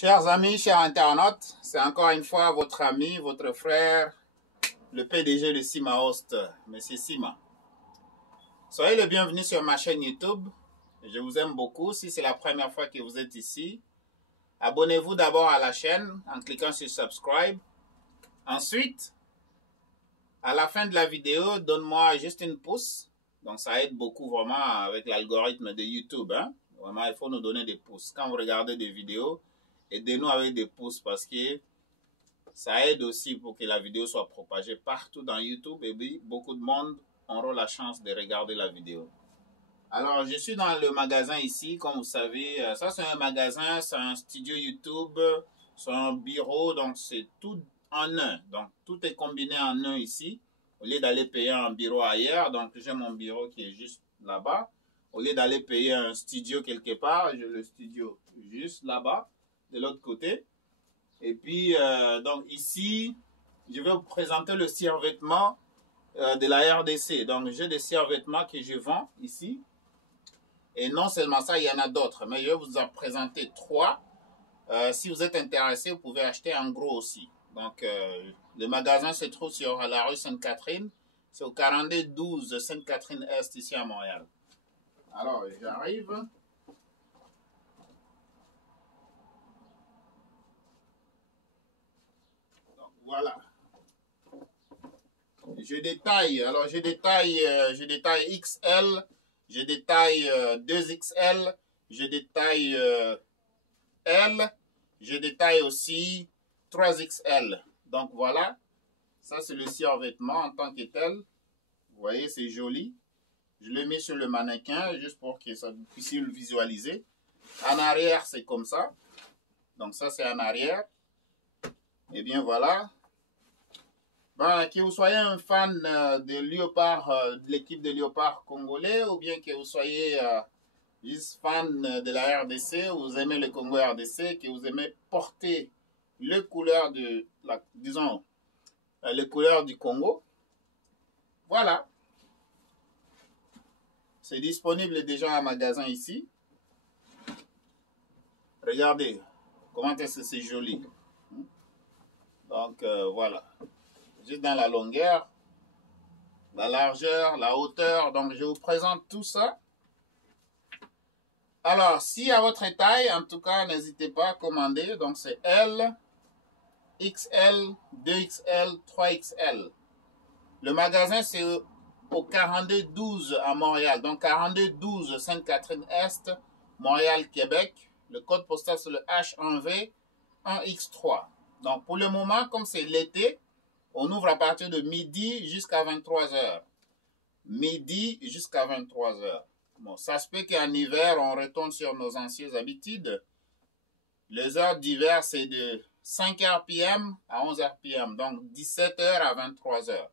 Chers amis, chers internautes, c'est encore une fois votre ami, votre frère, le PDG de Sima Host, Monsieur Sima. Soyez le bienvenu sur ma chaîne YouTube. Je vous aime beaucoup. Si c'est la première fois que vous êtes ici, abonnez-vous d'abord à la chaîne en cliquant sur Subscribe. Ensuite, à la fin de la vidéo, donne-moi juste une pouce. Donc ça aide beaucoup vraiment avec l'algorithme de YouTube. Vraiment, il faut nous donner des pouces. Quand vous regardez des vidéos, aidez-nous avec des pouces parce que ça aide aussi pour que la vidéo soit propagée partout dans YouTube et oui, beaucoup de monde auront la chance de regarder la vidéo. Alors, je suis dans le magasin ici, comme vous savez. Ça, c'est un magasin, c'est un studio YouTube, c'est un bureau, donc c'est tout en un. Donc, tout est combiné en un ici. Au lieu d'aller payer un bureau ailleurs, donc j'ai mon bureau qui est juste là-bas. Au lieu d'aller payer un studio quelque part, j'ai le studio juste là-bas, de l'autre côté. Et puis, donc ici, je vais vous présenter le survêtement de la RDC. Donc, j'ai des survêtements que je vends ici. Et non seulement ça, il y en a d'autres. Mais je vais vous en présenter trois. Si vous êtes intéressé, vous pouvez acheter en gros aussi. Donc, le magasin se trouve sur la rue Sainte-Catherine. C'est au 4212 Sainte-Catherine-Est, ici à Montréal. Alors, j'arrive. Donc, voilà. Je détaille. Alors, je détaille XL. Je détaille 2XL. Je détaille L. Je détaille aussi 3XL. Donc, voilà. Ça, c'est le survêtement en tant que tel. Vous voyez, c'est joli. Je le mets sur le mannequin juste pour que ça vous puissiez le visualiser. En arrière, c'est comme ça. Donc, ça, c'est en arrière. Et bien, voilà. Ben, que vous soyez un fan de Léopard, de l'équipe de Léopard congolais, ou bien que vous soyez juste fan de la RDC, vous aimez le Congo RDC, que vous aimez porter les couleurs de la, disons, les couleurs du Congo. Voilà. C'est disponible déjà en magasin ici. Regardez comment est-ce que c'est joli. Donc, voilà. Juste dans la longueur, la largeur, la hauteur. Donc, je vous présente tout ça. Alors, si à votre taille, en tout cas, n'hésitez pas à commander. Donc, c'est L, XL, 2XL, 3XL. Le magasin, c'est au 4212 à Montréal. Donc, 4212 Sainte-Catherine-Est, Montréal, Québec. Le code postal, c'est le H1V 1X3. Donc, pour le moment, comme c'est l'été, on ouvre à partir de midi jusqu'à 23 h. Midi jusqu'à 23 h. Bon, ça se peut qu'en hiver, on retourne sur nos anciennes habitudes. Les heures d'hiver, c'est de 5h PM à 11h PM. Donc, 17h à 23 h.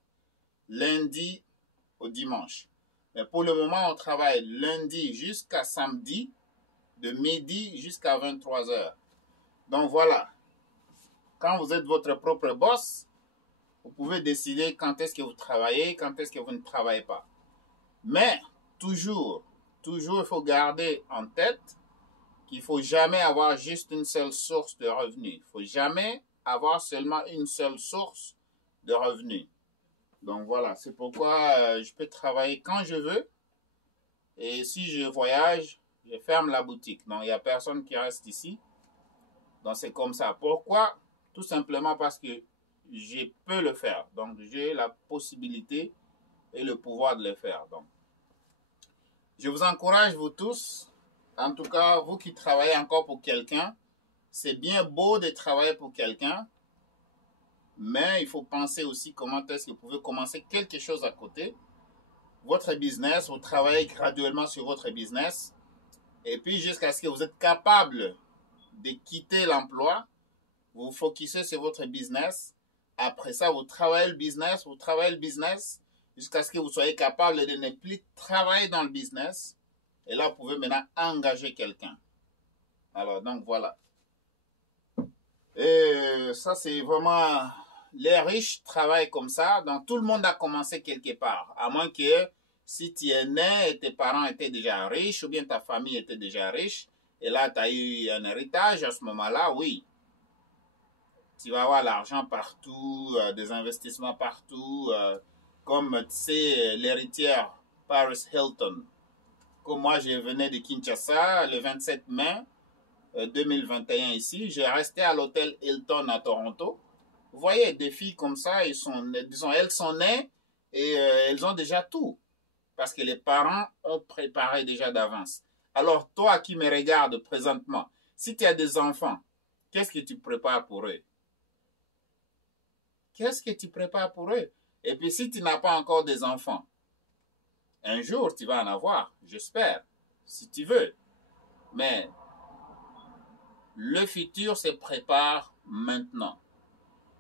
Lundi au dimanche. Mais pour le moment, on travaille lundi jusqu'à samedi, de midi jusqu'à 23 h. Donc, voilà. Quand vous êtes votre propre boss, vous pouvez décider quand est-ce que vous travaillez, quand est-ce que vous ne travaillez pas. Mais, toujours, il faut garder en tête qu'il ne faut jamais avoir juste une seule source de revenus. Il ne faut jamais avoir seulement une seule source de revenus. Donc voilà, c'est pourquoi je peux travailler quand je veux. Et si je voyage, je ferme la boutique. Donc il n'y a personne qui reste ici. Donc c'est comme ça. Pourquoi? Tout simplement parce que je peux le faire. Donc j'ai la possibilité et le pouvoir de le faire. Donc, je vous encourage, vous tous, en tout cas, vous qui travaillez encore pour quelqu'un, c'est bien beau de travailler pour quelqu'un, mais il faut penser aussi comment est-ce que vous pouvez commencer quelque chose à côté. Votre business, vous travaillez graduellement sur votre business, et puis jusqu'à ce que vous êtes capable de quitter l'emploi, vous vous focussez sur votre business. Après ça, vous travaillez le business, jusqu'à ce que vous soyez capable de ne plus travailler dans le business. Et là, vous pouvez maintenant engager quelqu'un. Alors, donc voilà. Et ça, c'est vraiment... Les riches travaillent comme ça. Donc, tout le monde a commencé quelque part. À moins que si tu es né et tes parents étaient déjà riches, ou bien ta famille était déjà riche, et là, tu as eu un héritage, à ce moment-là, oui. Tu vas avoir l'argent partout, des investissements partout, comme tu sais, l'héritière Paris Hilton. Comme moi, je venais de Kinshasa le 27 mai 2021 ici, j'ai resté à l'hôtel Hilton à Toronto. Vous voyez, des filles comme ça, elles sont nées et elles ont déjà tout. Parce que les parents ont préparé déjà d'avance. Alors, toi qui me regardes présentement, si tu as des enfants, qu'est-ce que tu prépares pour eux? Qu'est-ce que tu prépares pour eux? Et puis, si tu n'as pas encore des enfants, un jour, tu vas en avoir, j'espère, si tu veux. Mais le futur se prépare maintenant.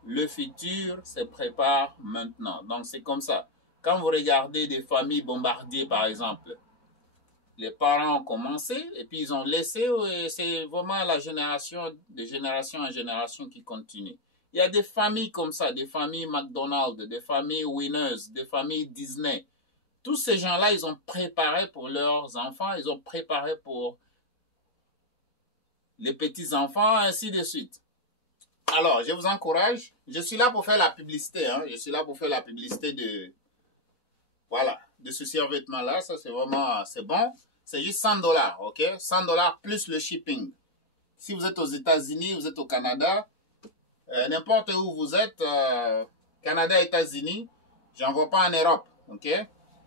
Le futur se prépare maintenant. Donc, c'est comme ça. Quand vous regardez des familles bombardiées, par exemple, les parents ont commencé et puis ils ont laissé, et c'est vraiment la génération, de génération en génération qui continue. Il y a des familles comme ça, des familles McDonald's, des familles Winners, des familles Disney. Tous ces gens-là, ils ont préparé pour leurs enfants, ils ont préparé pour les petits-enfants, ainsi de suite. Alors, je vous encourage. Je suis là pour faire la publicité. Hein. Je suis là pour faire la publicité de, voilà, de ce survêtement-là. Ça, c'est vraiment, c'est bon. C'est juste 100 $, ok? 100 $ plus le shipping. Si vous êtes aux États-Unis, vous êtes au Canada, n'importe où vous êtes, Canada, États-Unis, j'envoie pas en Europe, ok?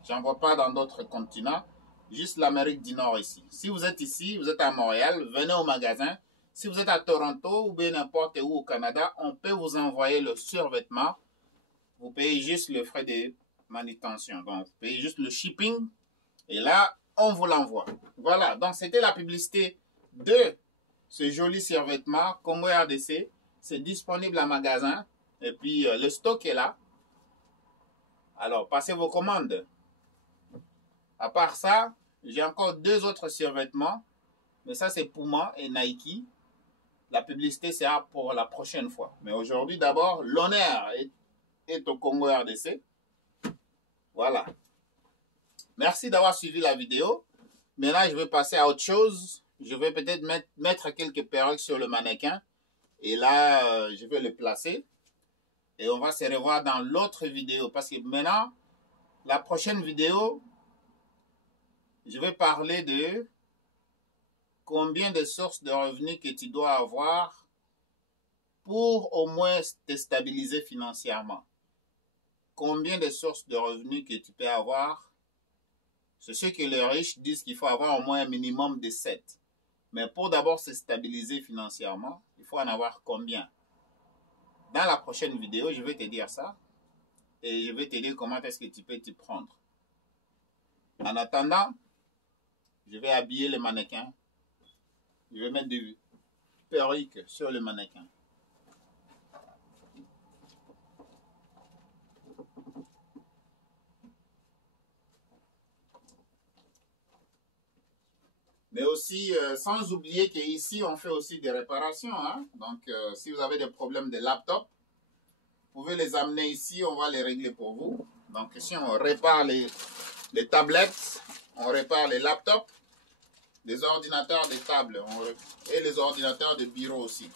J'envoie pas dans d'autres continents, juste l'Amérique du Nord ici. Si vous êtes ici, vous êtes à Montréal, venez au magasin. Si vous êtes à Toronto ou bien n'importe où au Canada, on peut vous envoyer le survêtement. Vous payez juste le frais de manutention. Donc, vous payez juste le shipping et là, on vous l'envoie. Voilà, donc c'était la publicité de ce joli survêtement Congo RDC. C'est disponible en magasin et puis le stock est là. Alors, passez vos commandes. À part ça, j'ai encore 2 autres survêtements, mais ça c'est Puma et Nike. La publicité sera pour la prochaine fois. Mais aujourd'hui, d'abord, l'honneur est au Congo RDC. Voilà. Merci d'avoir suivi la vidéo. Maintenant, je vais passer à autre chose. Je vais peut-être mettre quelques perruques sur le mannequin. Et là, je vais le placer. Et on va se revoir dans l'autre vidéo. Parce que maintenant, la prochaine vidéo, je vais parler de combien de sources de revenus que tu dois avoir pour au moins te stabiliser financièrement. Combien de sources de revenus que tu peux avoir? C'est ce que les riches disent qu'il faut avoir au moins un minimum de 7. Mais pour d'abord se stabiliser financièrement, il faut en avoir combien? Dans la prochaine vidéo, je vais te dire ça. Et je vais te dire comment est-ce que tu peux t'y prendre. En attendant, je vais habiller le mannequin. Je vais mettre des perruques sur le mannequin. Mais aussi, sans oublier qu'ici, on fait aussi des réparations. Hein? Donc, si vous avez des problèmes de laptop, vous pouvez les amener ici, on va les régler pour vous. Donc, ici, on répare les tablettes, on répare les laptops, les ordinateurs de table et les ordinateurs de bureau aussi.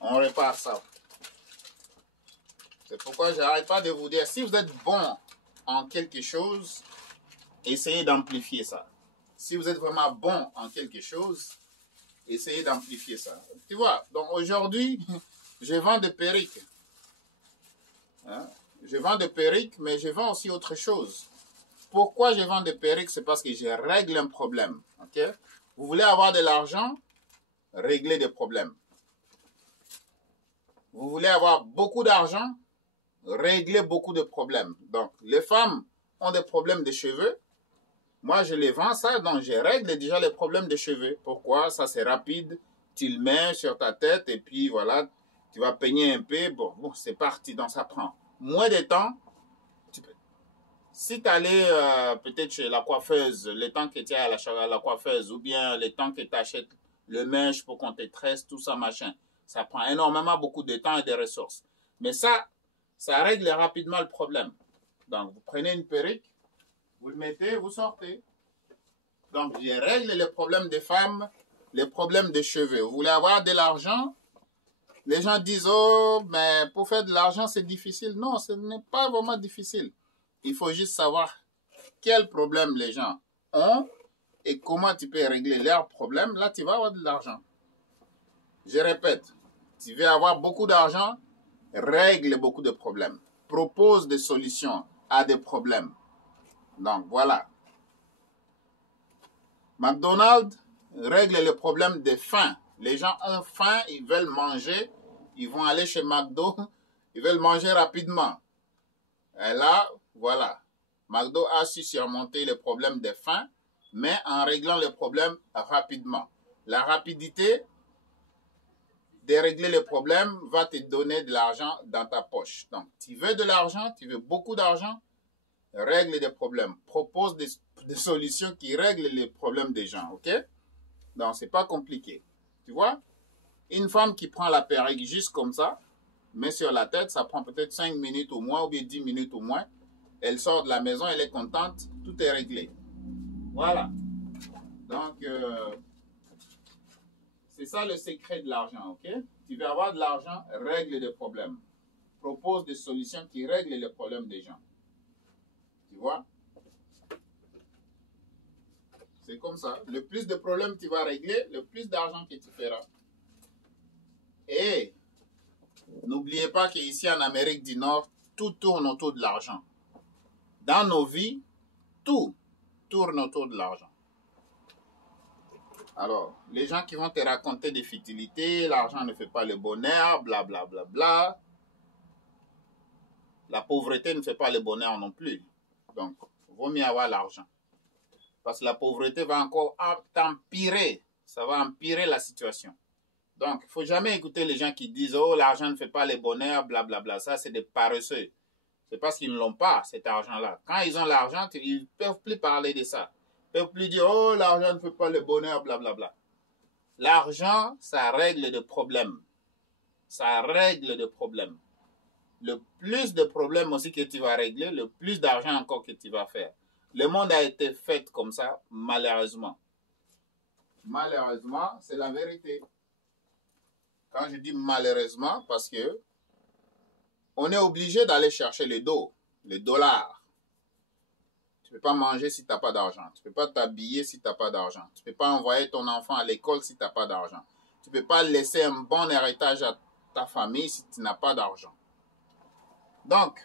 On répare ça. C'est pourquoi je n'arrête pas de vous dire, si vous êtes bon en quelque chose, essayez d'amplifier ça. Si vous êtes vraiment bon en quelque chose, essayez d'amplifier ça. Tu vois, donc aujourd'hui, je vends des perruques. Hein? Je vends des perruques, mais je vends aussi autre chose. Pourquoi je vends des perruques? C'est parce que je règle un problème. Okay? Vous voulez avoir de l'argent? Réglez des problèmes. Vous voulez avoir beaucoup d'argent? Réglez beaucoup de problèmes. Donc, les femmes ont des problèmes de cheveux. Moi, je les vends ça, donc je règle déjà les problèmes de cheveux. Pourquoi? Ça, c'est rapide. Tu le mets sur ta tête et puis voilà, tu vas peigner un peu. Bon c'est parti, donc ça prend moins de temps. Si tu allais peut-être chez la coiffeuse, le temps que tu es à la coiffeuse, ou bien le temps que tu achètes le mèche pour qu'on te tresse, tout ça, machin, ça prend énormément beaucoup de temps et de ressources. Mais ça règle rapidement le problème. Donc, vous prenez une perruque, vous le mettez, vous sortez. Donc, je règle les problèmes des femmes, les problèmes des cheveux. Vous voulez avoir de l'argent? Les gens disent, oh, mais pour faire de l'argent, c'est difficile. Non, ce n'est pas vraiment difficile. Il faut juste savoir quels problèmes les gens ont et comment tu peux régler leurs problèmes. Là, tu vas avoir de l'argent. Je répète, tu veux avoir beaucoup d'argent, règle beaucoup de problèmes. Propose des solutions à des problèmes. Donc, voilà. McDonald's règle le problème des faim. Les gens ont faim, ils veulent manger, ils vont aller chez McDo, ils veulent manger rapidement. Et là, voilà. McDo a su surmonter le problème des faim, mais en réglant le problème rapidement. La rapidité de régler le problème va te donner de l'argent dans ta poche. Donc, tu veux de l'argent, tu veux beaucoup d'argent, règle des problèmes. Propose des solutions qui règlent les problèmes des gens, ok? Donc, c'est pas compliqué. Tu vois? Une femme qui prend la perruque juste comme ça, met sur la tête, ça prend peut-être 5 minutes au moins ou bien 10 minutes au moins. Elle sort de la maison, elle est contente, tout est réglé. Voilà. Donc, c'est ça le secret de l'argent, ok? Tu veux avoir de l'argent, règle des problèmes. Propose des solutions qui règlent les problèmes des gens. Tu vois? C'est comme ça. Le plus de problèmes tu vas régler, le plus d'argent que tu feras. Et n'oubliez pas qu'ici en Amérique du Nord, tout tourne autour de l'argent. Dans nos vies, tout tourne autour de l'argent. Alors, les gens qui vont te raconter des futilités, l'argent ne fait pas le bonheur, blablabla, bla, bla, bla. La pauvreté ne fait pas le bonheur non plus. Donc, il vaut mieux avoir l'argent. Parce que la pauvreté va encore t'empirer. Ça va empirer la situation. Donc, il ne faut jamais écouter les gens qui disent « Oh, l'argent ne fait pas le bonheur, blablabla. Bla, bla. » Ça, c'est des paresseux. C'est parce qu'ils ne l'ont pas, cet argent-là. Quand ils ont l'argent, ils ne peuvent plus parler de ça. Ils ne peuvent plus dire « Oh, l'argent ne fait pas le bonheur, blablabla. Bla. » L'argent, ça règle des problèmes. Ça règle des problèmes. Le plus de problèmes aussi que tu vas régler, le plus d'argent encore que tu vas faire. Le monde a été fait comme ça, malheureusement. Malheureusement, c'est la vérité. Quand je dis malheureusement, parce que on est obligé d'aller chercher le dollar. Tu ne peux pas manger si tu n'as pas d'argent. Tu ne peux pas t'habiller si tu n'as pas d'argent. Tu ne peux pas envoyer ton enfant à l'école si tu n'as pas d'argent. Tu ne peux pas laisser un bon héritage à ta famille si tu n'as pas d'argent. Donc,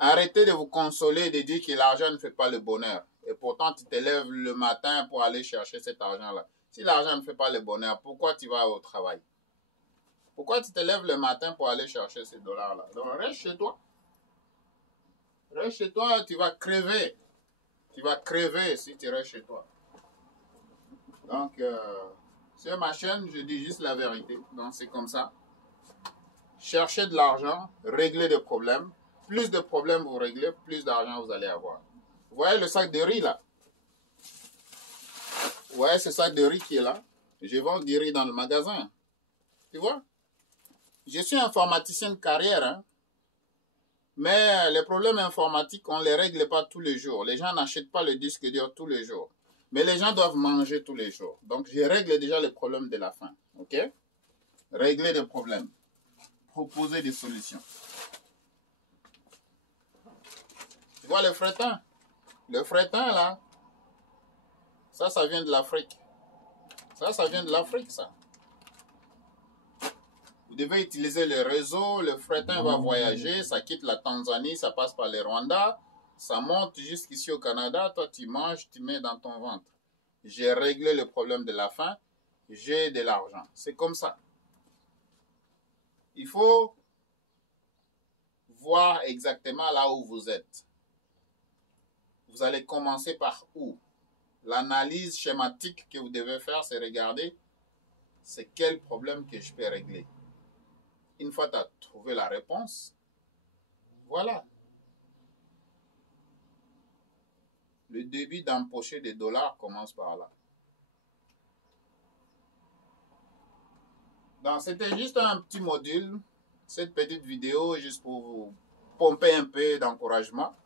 arrêtez de vous consoler et de dire que l'argent ne fait pas le bonheur. Et pourtant, tu te lèves le matin pour aller chercher cet argent-là. Si l'argent ne fait pas le bonheur, pourquoi tu vas au travail? Pourquoi tu te lèves le matin pour aller chercher ces dollars-là? Donc, reste chez toi. Reste chez toi, tu vas crever. Tu vas crever si tu restes chez toi. Donc, sur ma chaîne, je dis juste la vérité. Donc, c'est comme ça. Cherchez de l'argent, réglez des problèmes. Plus de problèmes vous réglez, plus d'argent vous allez avoir. Vous voyez le sac de riz là? Vous voyez ce sac de riz qui est là? Je vends du riz dans le magasin. Tu vois? Je suis informaticien de carrière, hein? Mais les problèmes informatiques, on ne les règle pas tous les jours. Les gens n'achètent pas le disque dur tous les jours. Mais les gens doivent manger tous les jours. Donc, je règle déjà les problèmes de la faim. OK? Régler des problèmes. Proposer des solutions. Tu vois le fretin? Le fretin, là, ça vient de l'Afrique. Ça vient de l'Afrique, ça. Vous devez utiliser le réseau, le fretin va voyager, ça quitte la Tanzanie, ça passe par le Rwanda, ça monte jusqu'ici au Canada, toi tu manges, tu mets dans ton ventre. J'ai réglé le problème de la faim, j'ai de l'argent. C'est comme ça. Il faut voir exactement là où vous êtes. Vous allez commencer par où? L'analyse schématique que vous devez faire, c'est regarder c'est quel problème que je peux régler. Une fois que tu as trouvé la réponse, voilà. Le début d'empocher des dollars commence par là. Donc, c'était juste un petit module, cette petite vidéo, juste pour vous pomper un peu d'encouragement.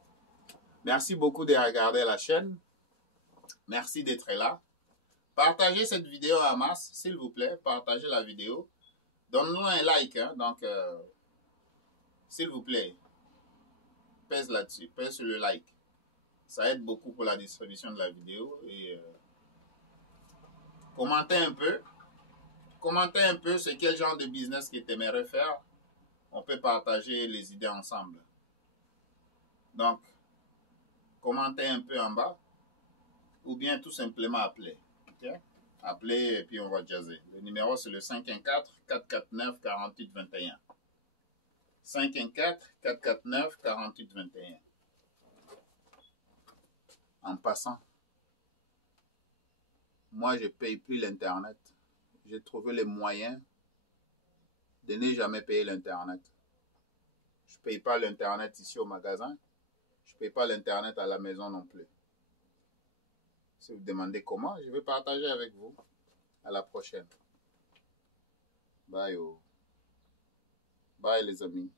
Merci beaucoup de regarder la chaîne. Merci d'être là. Partagez cette vidéo à masse, s'il vous plaît. Partagez la vidéo. Donne-nous un like. Hein, donc, s'il vous plaît, pèse là-dessus. Pèse sur le like. Ça aide beaucoup pour la distribution de la vidéo. Et commentez un peu. Commentez un peu c'est quel genre de business que tu aimerais faire. On peut partager les idées ensemble. Donc, commentez un peu en bas. Ou bien tout simplement appelez. Okay? Appelez et puis on va jazzer. Le numéro c'est le 514-449-4821. 514-449-4821. En passant, moi je ne paye plus l'Internet. J'ai trouvé les moyens de ne jamais payer l'Internet. Je ne paye pas l'Internet ici au magasin. Je ne paye pas l'Internet à la maison non plus. Si vous demandez comment, je vais partager avec vous. À la prochaine. Bye. Bye les amis.